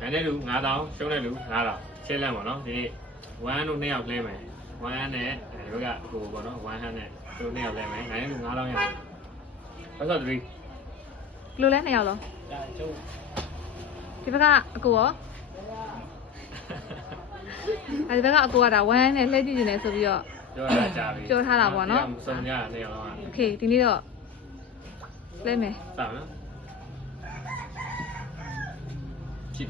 နိုင်တဲ့လူ9000ရှုံးတဲ့လူ9000ရှင်းလန့်ပါနော်ဒီနေ့1တို့2ယောက်လဲမယ်1နဲ့ဒီဘက်ကကိုပေါ့နော်1ဟန်နဲ့တို့2ယောက်လဲမယ်နိုင်တဲ့လူ9000ရအောင်ဖတ်စော3 ဘယ်လိုလဲနှစ်ယောက်လုံး ဒါကျုပ် ဒီဘက်ကအကိုရောအဲဒီဘက်ကအကိုကဒါဝမ်းနဲ့လှည့်ကြည့်နေတယ်ဆိုပြီးတော့ ပြောတာကြာပြီ ပြောထားတာပေါ့နော် စုံကြ2ယောက်လုံး โอเคဒီနေ့တော့လဲမယ် စမ်းနော် 汁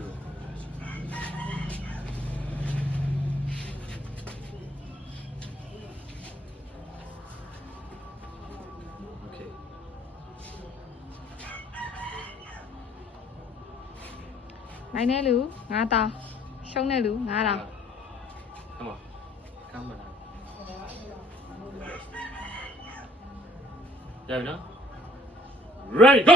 မိုင်းနဲ့လူ9တောင်းရှုံးနဲ့လူ9တောင်းဟမကမ်းမလားရပြီနော် ready go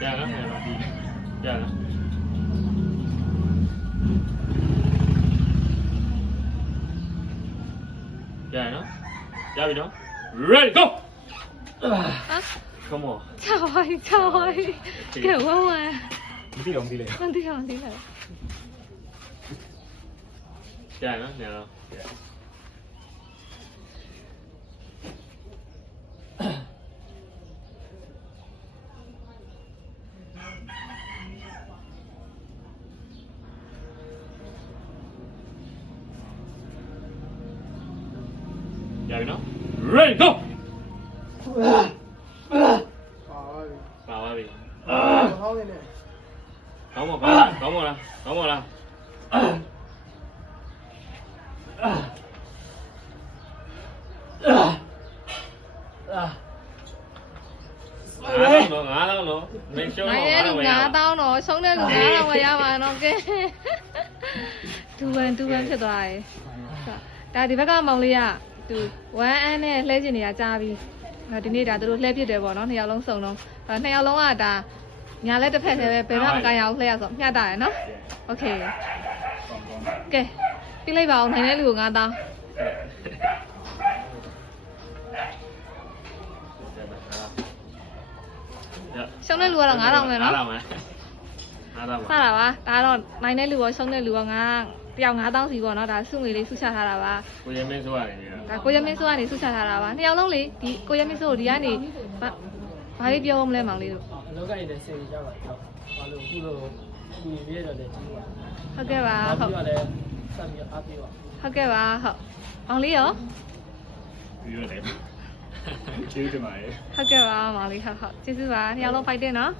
两个没了，两个。两个，加油！两个，Ready Go！啊，干嘛？超威超威，给我们。唔知用啲咩？唔知用啲咩？两个，两个。 ရနော်ရနော်ရပြီနော် Ready go အာအာပါပါပြီအာဟောင်းနေတယ်ကောင်းပါပါလားကောင်းပါလားကောင်းပါလားအာအာအာငါးလောက်နော်ငါးလောက်နော်မင်းရှုံးနိုင်တော့တဲ့ငါးလူလောက်ပဲရပါ9000တော့ရှုံးတဲ့လူ9000ပဲရပါတော့ကဲဒူဝမ်ဒူဝမ်ဖြစ်သွားတယ်ဒါဒီဘက်ကမောင်လေးက သူ1အန်းနဲ့လှဲချင်နေတာကြားပြီဒါဒီနေ့ဒါသူတို့လှဲပြစ်တယ်ပေါ့နော်နှစ်ယောက်လုံးစုံတော့ဒါနှစ်ယောက်လုံးကဒါညာလက်တစ်ဖက်တည်းပဲဘယ်မှမကန်ရအောင်လှဲရဆိုမျှတာရယ်နော်โอเคကဲပြလိုက်ပါအောင်နိုင်တဲ့လူကို9000ရှုံးတဲ့လူကတော့9000ပဲနော် 9000ပဲ 9000စပါတာပါဒါတော့နိုင်တဲ့လူရောရှုံးတဲ့လူရောငါတယောက်9000စီပေါ့နော်ဒါစုငွေလေးစုချထားတာပါကိုရမင်းဆိုရတယ်ဒါကိုရမင်းစိုးကနေစုချထားတာပါနှစ်ယောက်လုံးလေဒီကိုရမင်းစိုးကိုဒီကနေဘာဘာလေးပြောမလဲမောင်လေးတို့အလောကရည်လည်းစေကြပါတော့ဘာလို့ခုလိုဒီပြည့်တော့လည်းကြီးပါဟုတ်ကဲ့ပါဟုတ်ပြီးတော့လည်းဆက်ပြီးအားပေးပါဟုတ်ကဲ့ပါဟုတ်မောင်လေးရောပြီးတော့လေကျေးဇူးတင်ပါတယ်ဟုတ်ကဲ့ပါမောင်လေးဟုတ်ဟုတ်ကျေးဇူးပါနှစ်ယောက်လုံးဖိုက်တယ်နော်